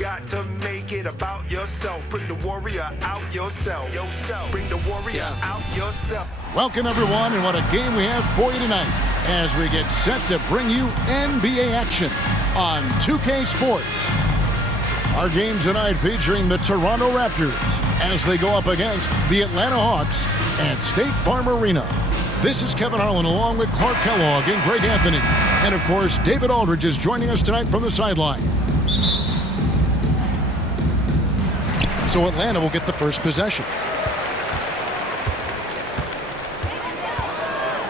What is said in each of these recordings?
got to make it about yourself. Bring the warrior out yourself. Bring the warrior out yourself. Welcome, everyone, and what a game we have for you tonight as we get set to bring you NBA action on 2K Sports. Our game tonight featuring the Toronto Raptors as they go up against the Atlanta Hawks at State Farm Arena. This is Kevin Harlan along with Clark Kellogg and Greg Anthony. And, of course, David Aldridge is joining us tonight from the sideline. So Atlanta will get the first possession.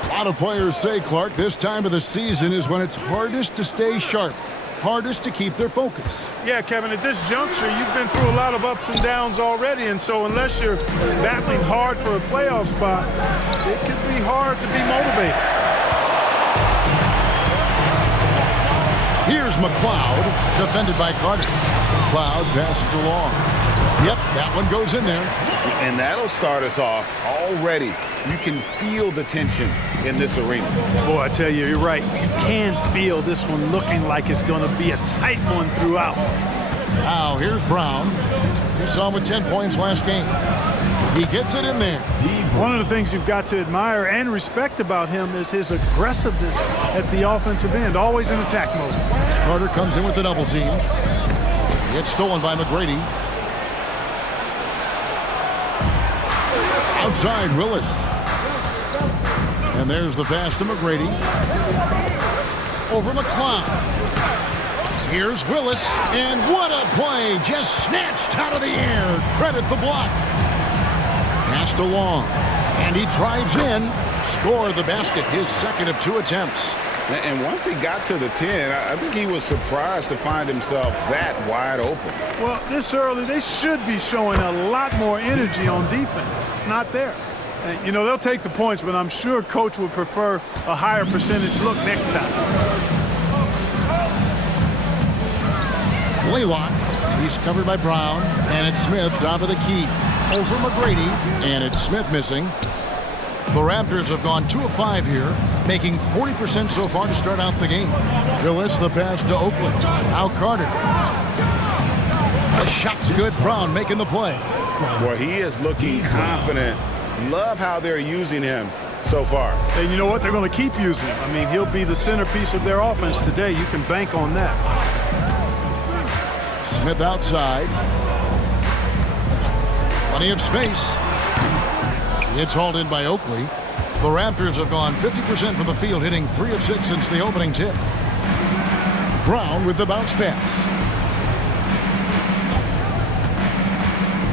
A lot of players say, Clark, this time of the season is when it's hardest to stay sharp, hardest to keep their focus. Yeah, Kevin, at this juncture, you've been through a lot of ups and downs already, and so unless you're battling hard for a playoff spot, it could be hard to be motivated. Here's McLeod, defended by Carter. McLeod passes along. Yep, that one goes in there. And that'll start us off already. You can feel the tension in this arena. Boy, I tell you, you're right. You can feel this one looking like it's going to be a tight one throughout. Now, here's Brown. We saw him with 10 points last game. He gets it in there. One of the things you've got to admire and respect about him is his aggressiveness at the offensive end, always in attack mode. Carter comes in with the double team. Gets stolen by McGrady. Outside, Willis. And there's the pass to McGrady. Over McLeod. Here's Willis. And what a play. Just snatched out of the air. Credit the block. Passed along. And he drives in. Score the basket. His second of 2 attempts. And once he got to the 10, I think he was surprised to find himself that wide open. Well, this early, they should be showing a lot more energy on defense. It's not there. And, you know, they'll take the points, but I'm sure Coach would prefer a higher percentage look next time. Laylock. He's covered by Brown. And it's Smith, top of the key. Over McGrady. And it's Smith missing. The Raptors have gone 2 of 5 here, making 40% so far to start out the game. Willis, the pass to Oakland. Now Carter. The shot's good. Brown making the play. Well, he is looking confident. Love how they're using him so far. And you know what? They're going to keep using him. I mean, he'll be the centerpiece of their offense today. You can bank on that. Smith outside. Plenty of space. It's hauled in by Oakley. The Raptors have gone 50% from the field, hitting 3 of 6 since the opening tip. Brown with the bounce pass.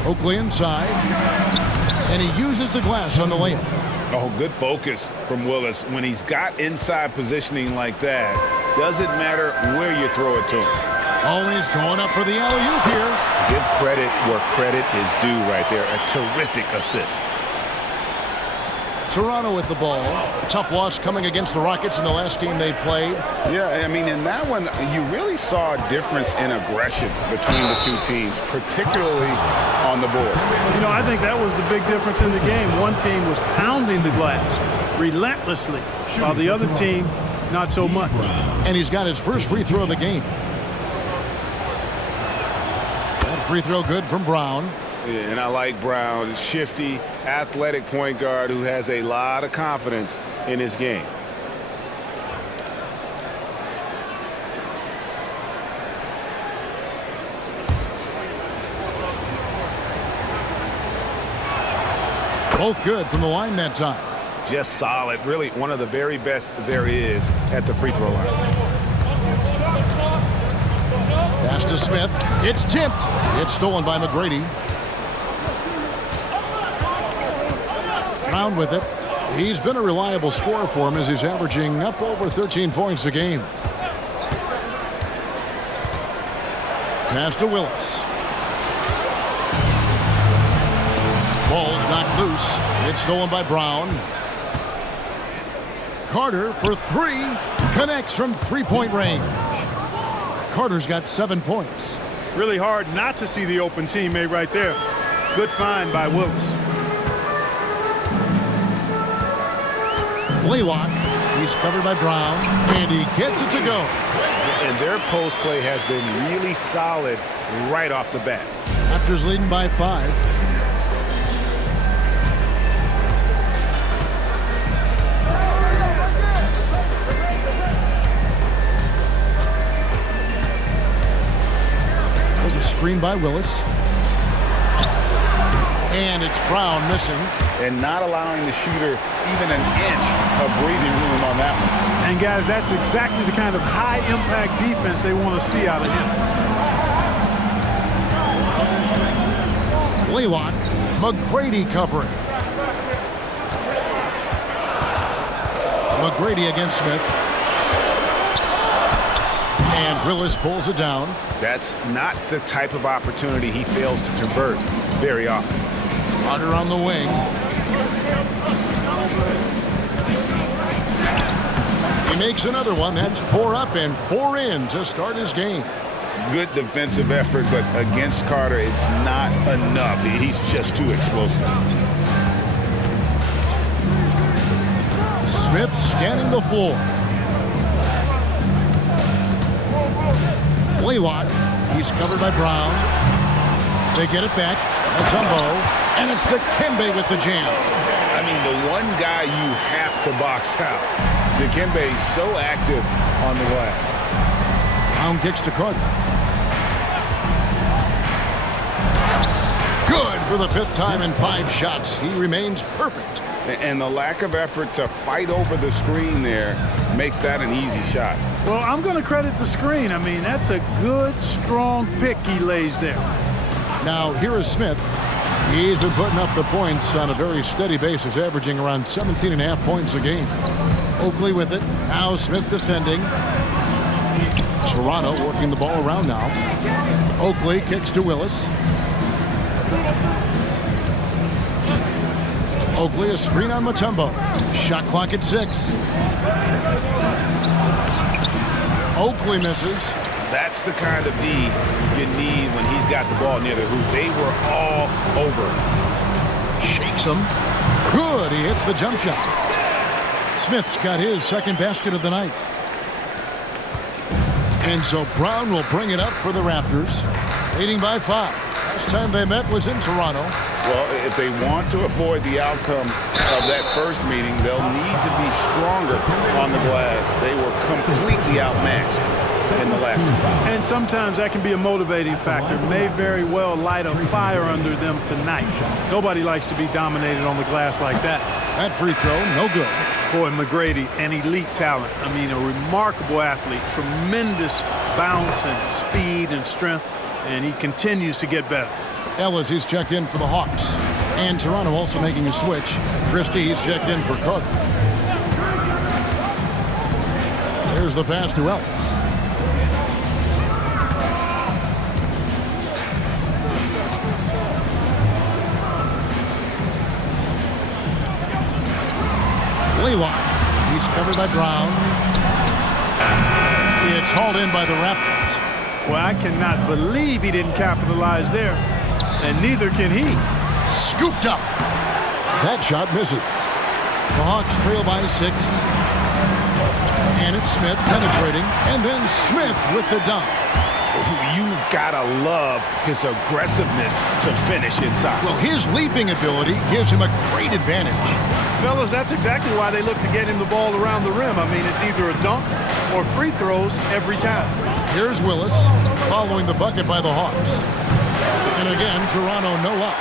Oakley inside. And he uses the glass on the layup. Oh, good focus from Willis. When he's got inside positioning like that, doesn't matter where you throw it to him. Always going up for the alley-oop here. Give credit where credit is due right there. A terrific assist. Toronto with the ball. Tough loss coming against the Rockets in the last game they played. Yeah, I mean, in that one, you really saw a difference in aggression between the two teams, particularly on the board. You know, I think that was the big difference in the game. One team was pounding the glass relentlessly, while the other team, not so much. And he's got his first free throw of the game. That free throw good from Brown. Yeah, and I like Brown, shifty, athletic point guard who has a lot of confidence in his game. Both good from the line that time. Just solid, really one of the very best there is at the free throw line. Pass to Smith. It's tipped. It's stolen by McGrady. Brown with it. He's been a reliable scorer for him as he's averaging up over 13 points a game. Pass to Willis. Ball's knocked loose. It's stolen by Brown. Carter for 3. Connects from three-point range. Carter's got 7 points. Really hard not to see the open teammate right there. Good find by Willis. Laylock. He's covered by Brown, and he gets it to go. And their post play has been really solid right off the bat. Raptors leading by 5. There's a screen by Willis. And it's Brown missing. And not allowing the shooter even an inch of breathing room on that one. And guys, that's exactly the kind of high-impact defense they want to see out of him. Laylock, McGrady covering. McGrady against Smith. And Willis pulls it down. That's not the type of opportunity he fails to convert very often. Carter on the wing. He makes another one. That's 4 up and 4 in to start his game. Good defensive effort, but against Carter, it's not enough. He's just too explosive. Smith scanning the floor. Laylock. He's covered by Brown. They get it back. Mutombo. And it's Dikembe with the jam. I mean, the one guy you have to box out. Dikembe is so active on the glass. Brown kicks to Carter. Good for the 5th time in 5 shots. He remains perfect. And the lack of effort to fight over the screen there makes that an easy shot. Well, I'm going to credit the screen. I mean, that's a good, strong pick he lays there. Now, here is Smith. He's been putting up the points on a very steady basis, averaging around 17.5 points a game. Oakley with it. Now Smith defending. Toronto working the ball around now. Oakley kicks to Willis. Oakley, a screen on Mutombo. Shot clock at 6. Oakley misses. That's the kind of D you need when he's got the ball near the hoop. They were all over him. Shakes him. Good. He hits the jump shot. Smith's got his 2nd basket of the night. And so Brown will bring it up for the Raptors, leading by 5. Last time they met was in Toronto. Well, if they want to avoid the outcome of that first meeting, they'll need to be stronger on the glass. They were completely outmatched in the last one. And sometimes that can be a motivating factor. May very well light a fire under them tonight. Nobody likes to be dominated on the glass like that. That free throw, no good. Boy, McGrady, an elite talent. I mean, a remarkable athlete. Tremendous bounce and speed and strength. And he continues to get better. Ellis, he's checked in for the Hawks. And Toronto also making a switch. Christie, he's checked in for Carter. There's the pass to Ellis. Laylock. He's covered by Brown. It's hauled in by the Raptors. Well, I cannot believe he didn't capitalize there. And neither can he. Scooped up. That shot misses. The Hawks trail by 6. And it's Smith penetrating. And then Smith with the dunk. You gotta love his aggressiveness to finish inside. Well, his leaping ability gives him a great advantage. Fellas, that's exactly why they look to get him the ball around the rim. I mean, it's either a dunk or free throws every time. Here's Willis following the bucket by the Hawks. And again, Toronto no up.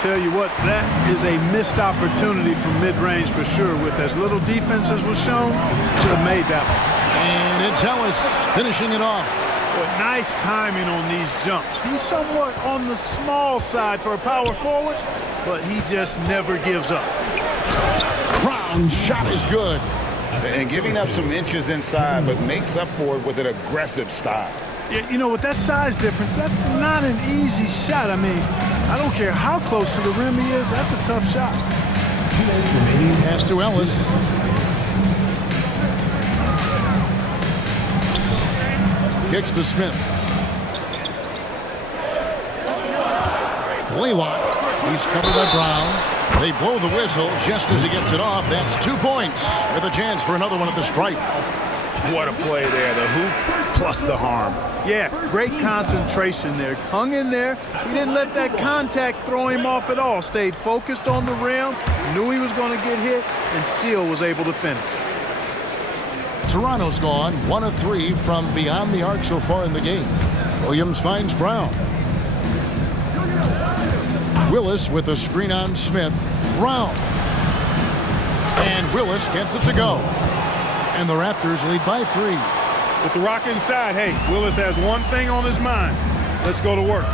Tell you what, that is a missed opportunity from mid-range for sure. With as little defense as was shown, should have made that one. And it's Ellis finishing it off. But nice timing on these jumps. He's somewhat on the small side for a power forward, but he just never gives up. Brown's shot is good. And giving up some inches inside, but makes up for it with an aggressive style. Yeah, you know, with that size difference, that's not an easy shot. I mean, I don't care how close to the rim he is, that's a tough shot. 2 minutes remaining. Pass to Ellis. Kicks to Smith. Laylock. He's covered by Brown. They blow the whistle just as he gets it off. That's 2 points with a chance for another one at the stripe. What a play there. The hoop plus the harm. Yeah, great concentration there. Hung in there. He didn't let that contact throw him off at all. Stayed focused on the rim, knew he was going to get hit, and still was able to finish. Toronto's gone 1 of 3 from beyond the arc so far in the game. Williams finds Brown. Willis with a screen on Smith. Brown. And Willis gets it to go. And the Raptors lead by 3. With the rock inside, hey, Willis has one thing on his mind. Let's go to work.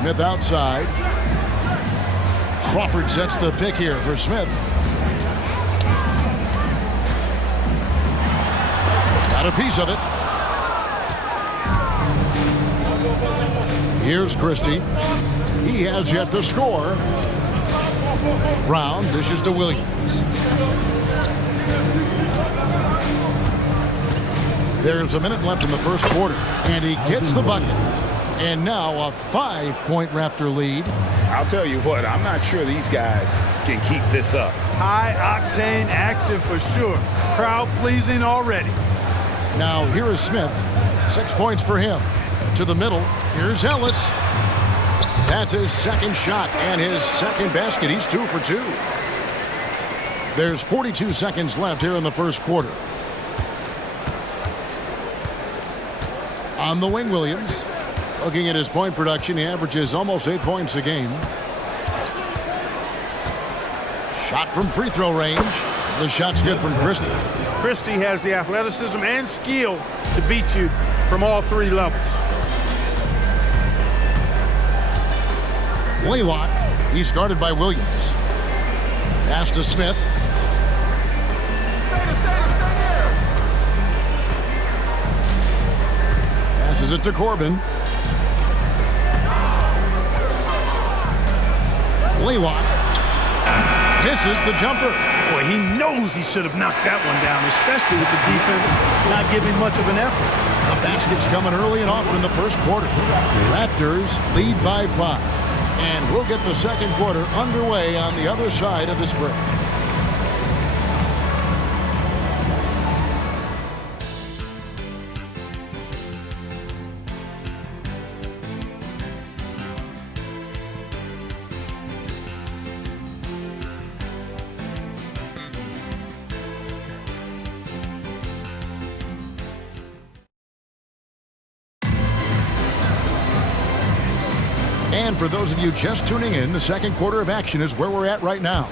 Smith outside. Crawford sets the pick here for Smith. Got a piece of it. Here's Christie. He has yet to score. Brown dishes to Williams. There's a minute left in the first quarter, and he gets the bucket. And now a 5-point Raptor lead. I'll tell you what, I'm not sure these guys can keep this up. High-octane action for sure. Crowd-pleasing already. Now here is Smith. 6 points for him. To the middle. Here's Ellis. That's his second shot and his second basket. He's 2 for 2. There's 42 seconds left here in the first quarter. On the wing, Williams. Looking at his point production, he averages almost 8 points a game. Shot from free throw range. The shot's good from Christie. Christie has the athleticism and skill to beat you from all 3 levels. Laylock. He's guarded by Williams. Pass to Smith. Passes it to Corbin. Laylock. Misses the jumper. Boy, he knows he should have knocked that one down, especially with the defense not giving much of an effort. The basket's coming early and often in the first quarter. Raptors lead by 5. And we'll get the second quarter underway on the other side of this break. And for those of you just tuning in, the second quarter of action is where we're at right now.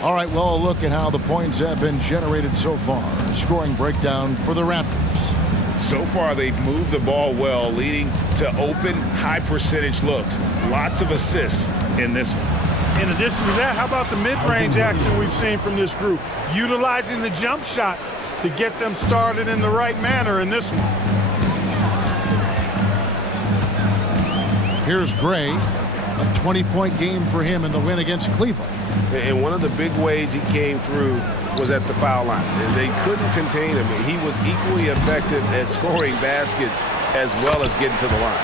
All right, well, a look at how the points have been generated so far. A scoring breakdown for the Raptors. So far, they've moved the ball well, leading to open, high-percentage looks. Lots of assists in this one. In addition to that, how about the mid-range action we've seen from this group? Utilizing the jump shot to get them started in the right manner in this one. Here's Gray, a 20-point game for him in the win against Cleveland. And one of the big ways he came through was at the foul line. And they couldn't contain him. He was equally effective at scoring baskets as well as getting to the line.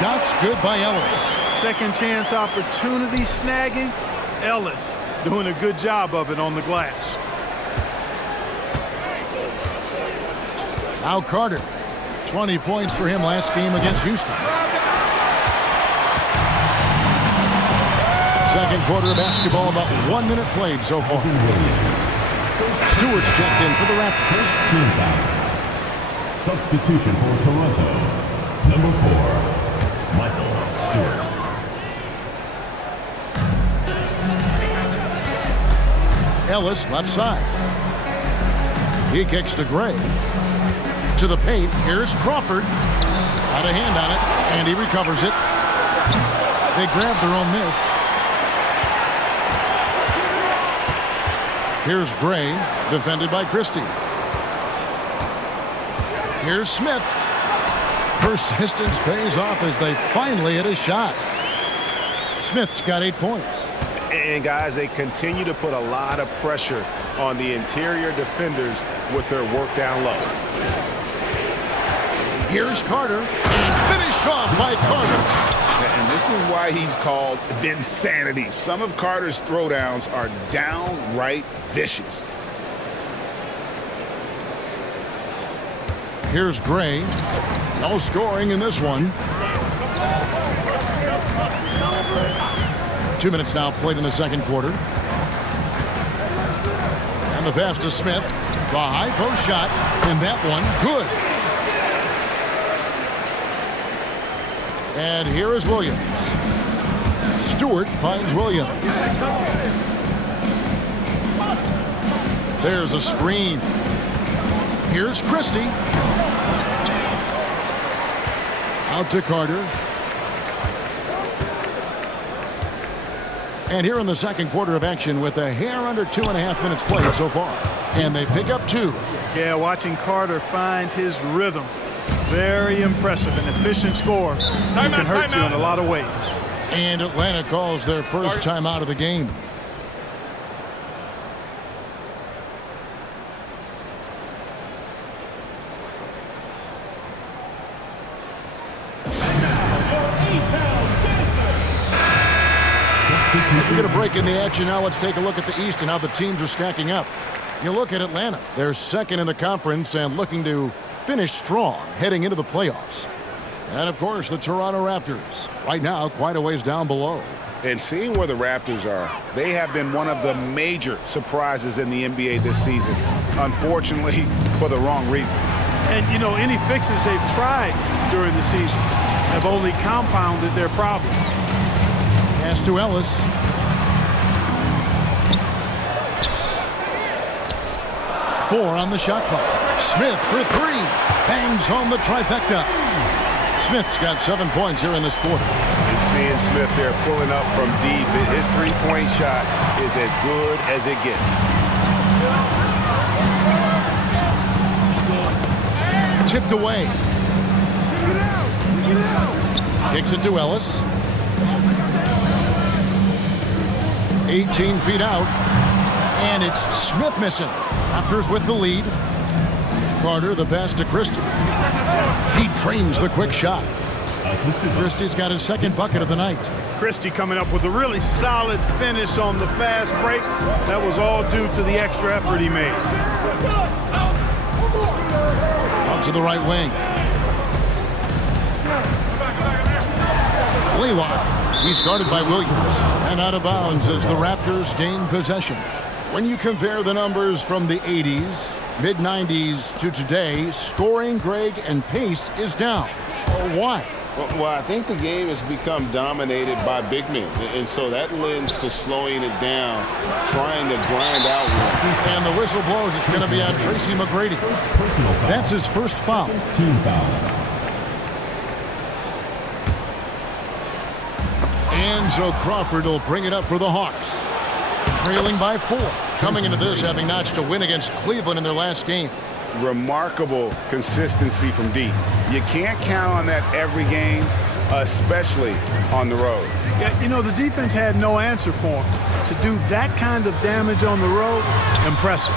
Shots good by Ellis. Second chance opportunity snagging. Ellis doing a good job of it on the glass. Now Carter, 20 points for him last game against Houston. Second quarter of basketball, about 1 minute played so far. Stewart's checked in for the Raptors. Team foul. Substitution for Toronto. Number 4, Michael Stewart. Ellis left side. He kicks to Gray. To the paint. Here's Crawford. Got a hand on it, and he recovers it. They grabbed their own miss. Here's Gray, defended by Christie. Here's Smith. Persistence pays off as they finally hit a shot. Smith's got 8 points. And guys, they continue to put a lot of pressure on the interior defenders with their work down low. Here's Carter, and finished off by Carter. And this is why he's called Vinsanity. Some of Carter's throwdowns are downright vicious. Here's Gray. No scoring in this one. 2 minutes now played in the second quarter. And the pass to Smith. The high post shot. And that one, good. And here is Williams. Stewart finds Williams. There's a screen. Here's Christie. Out to Carter. And here in the second quarter of action with a hair under 2.5 minutes played so far. And they pick up 2. Yeah, watching Carter find his rhythm. Very impressive. An efficient score can hurt you in a lot of ways. And Atlanta calls their first timeout of the game. As we get a break in the action now, let's take a look at the East and how the teams are stacking up. You look at Atlanta. They're second in the conference and looking to finish strong heading into the playoffs. And, of course, the Toronto Raptors. Right now, quite a ways down below. And seeing where the Raptors are, they have been one of the major surprises in the NBA this season. Unfortunately, for the wrong reasons. And, you know, any fixes they've tried during the season have only compounded their problems. Pass to Ellis. Four on the shot clock. Smith for 3. Bangs home the trifecta. Smith's got 7 points here in this quarter. And seeing Smith there pulling up from deep, his three-point shot is as good as it gets. Tipped away. Kicks it to Ellis. 18 feet out. And it's Smith missing. Raptors with the lead. Carter, the pass to Christie. He trains the quick shot. Christie's got his second bucket of the night. Christie coming up with a really solid finish on the fast break. That was all due to the extra effort he made. Out to the right wing. Laylock. He's guarded by Williams. And out of bounds as the Raptors gain possession. When you compare the numbers from the 80s, mid-90s to today, scoring, Greg, and pace is down. Why? Well, I think the game has become dominated by big men, and so that lends to slowing it down, trying to grind out one. And the whistle blows. It's going to be on Tracy McGrady. That's his first foul. Team foul. And so Crawford will bring it up for the Hawks. Trailing by 4. Coming into this, having notched a win against Cleveland in their last game. Remarkable consistency from deep. You can't count on that every game, especially on the road. Yeah, you know, the defense had no answer for him. To do that kind of damage on the road, impressive.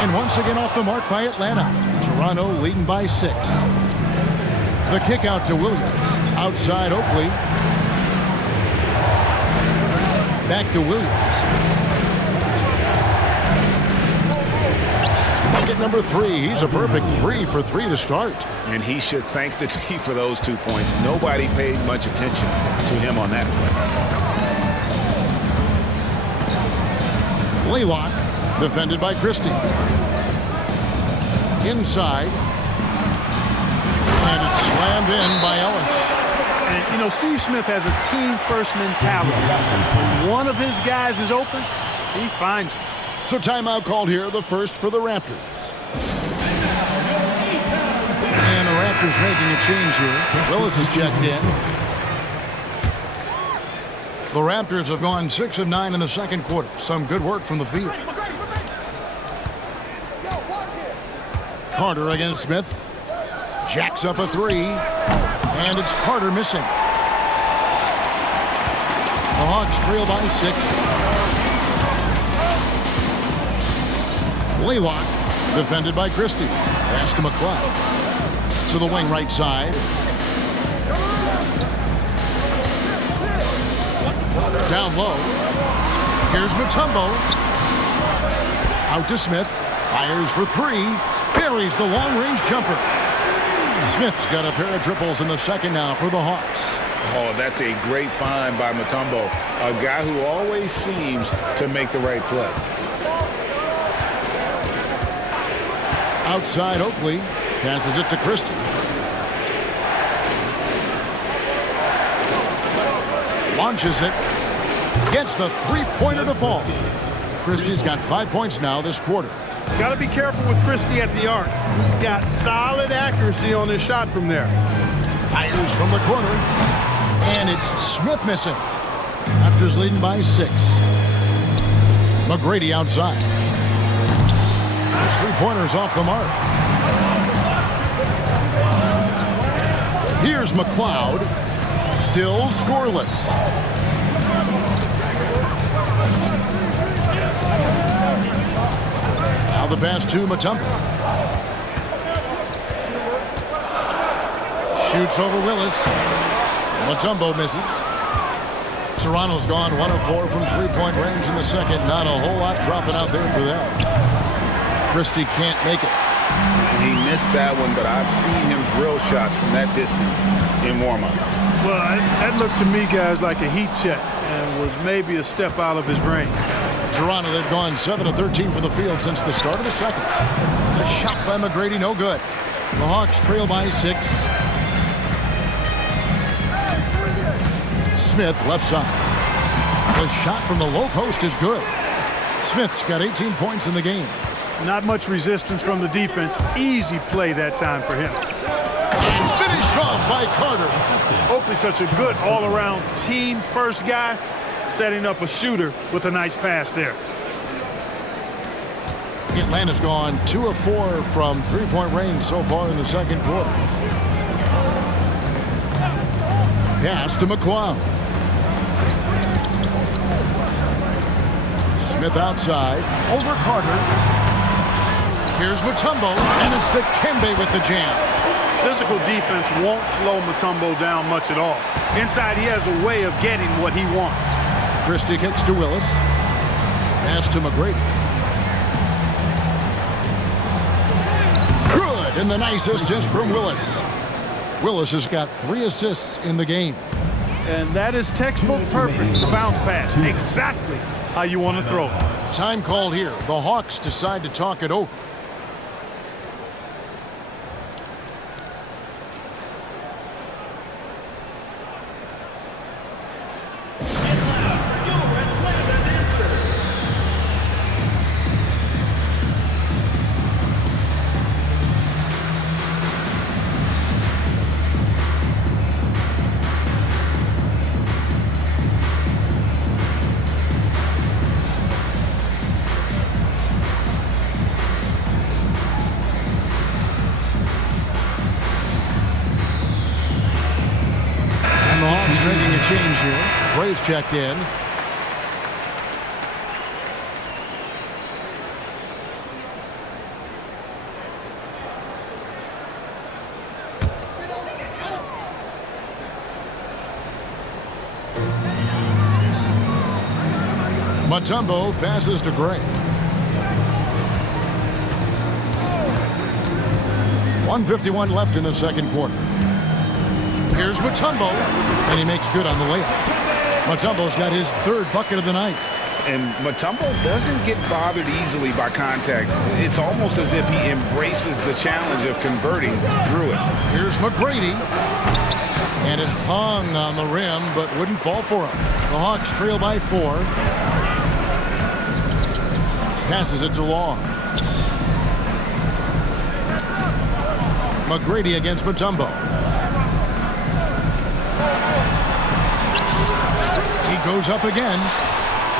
And once again off the mark by Atlanta. Toronto leading by 6. The kick out to Williams. Outside Oakley. Back to Williams. Bucket number 3. He's a perfect 3 for 3 to start. And he should thank the team for those 2 points. Nobody paid much attention to him on that play. Laylock, defended by Christie. Inside. And it's slammed in by Ellis. And, you know, Steve Smith has a team-first mentality. When one of his guys is open, he finds it. So timeout called here, the first for the Raptors. And the Raptors making a change here. Willis is checked in. The Raptors have gone 6 of 9 in the second quarter. Some good work from the field. Carter against Smith. Jacks up a 3. And it's Carter missing. The Hawks trail by 6. Laylock, defended by Christie. Pass to McLeod. To the wing right side. Down low. Here's Mutombo. Out to Smith. Fires for 3. Buries the long-range jumper. Smith's got a pair of triples in the second now for the Hawks. Oh, that's a great find by Mutombo, a guy who always seems to make the right play. Outside Oakley, passes it to Christie. Launches it, gets the three-pointer to fall. Christie's got 5 points now this quarter. Got to be careful with Christie at the arc. He's got solid accuracy on his shot from there. Fires from the corner, and it's Smith missing. Raptors leading by 6. McGrady outside. His three-pointers off the mark. Here's McLeod, still scoreless. Now the pass to Mutombo. Shoots over Willis. Mutombo misses. Toronto's gone 1 of 4 from three-point range in the second. Not a whole lot dropping out there for them. Christie can't make it. He missed that one, but I've seen him drill shots from that distance in warm-up. Well, that looked to me, guys, like a heat check and was maybe a step out of his range. Toronto, they've gone 7 of 13 from the field since the start of the second. A shot by McGrady, no good. The Hawks trail by 6. Smith, left side. The shot from the low post is good. Smith's got 18 points in the game. Not much resistance from the defense. Easy play that time for him. And finished off by Carter. Oakley's such a good all-around team-first guy, setting up a shooter with a nice pass there. Atlanta's gone 2 of 4 from three-point range so far in the second quarter. Pass to McLeod. Smith outside, over Carter. Here's Mutombo, and it's Dikembe with the jam. Physical defense won't slow Mutombo down much at all. Inside, he has a way of getting what he wants. Christie kicks to Willis. Pass to McGrady. Good, and the nice assist from Willis. Willis has got 3 assists in the game. And that is textbook perfect. Bounce pass. Exactly how you want to throw it. Time called here. The Hawks decide to talk it over. Making a change here. Braves checked in. Mutombo passes to Gray. 1:51 left in the second quarter. Here's Mutombo, and he makes good on the layup. Mutombo's got his 3rd bucket of the night. And Mutombo doesn't get bothered easily by contact. It's almost as if he embraces the challenge of converting through it. Here's McGrady, and it hung on the rim, but wouldn't fall for him. The Hawks trail by 4. Passes it to Long. McGrady against Mutombo. He goes up again.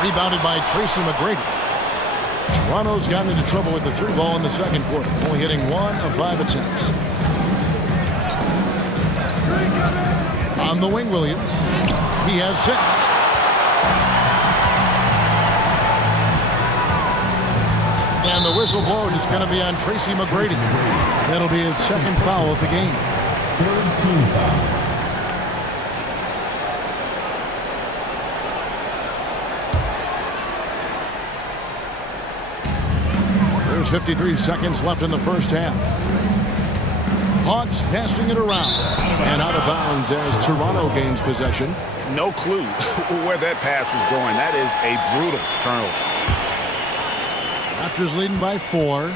Rebounded by Tracy McGrady. Toronto's gotten into trouble with the 3 ball in the second quarter, only hitting 1 of 5 attempts. On the wing, Williams. He has 6. And the whistle blows. It's going to be on Tracy McGrady. That'll be his 2nd foul of the game. 3rd team foul. 53 seconds left in the first half. Hawks passing it around and out of bounds as Toronto gains possession. No clue where that pass was going. That is a brutal turnover. Raptors leading by 4.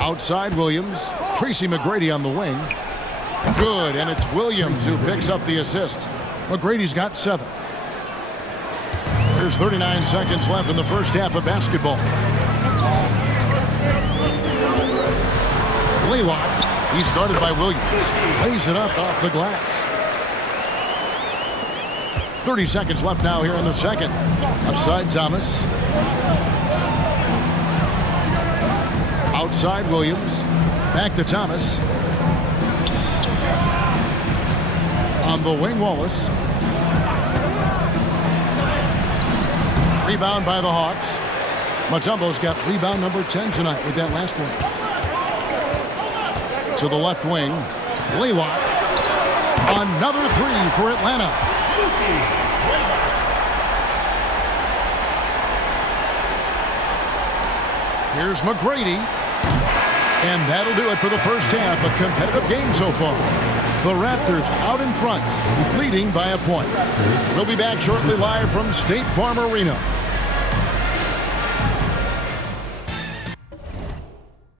Outside Williams. Tracy McGrady on the wing. Good, and it's Williams who picks up the assist. McGrady's got 7. There's 39 seconds left in the first half of basketball. Laylock. He's guarded by Williams. Lays it up off the glass. 30 seconds left now here in the second. Upside Thomas. Outside Williams. Back to Thomas. On the wing, Wallace. Rebound by the Hawks. Mutombo's got rebound number 10 tonight with that last one. To the left wing. Laylock. Another 3 for Atlanta. Here's McGrady. And that'll do it for the first half. A competitive game so far. The Raptors out in front, leading by a point. We'll be back shortly live from State Farm Arena.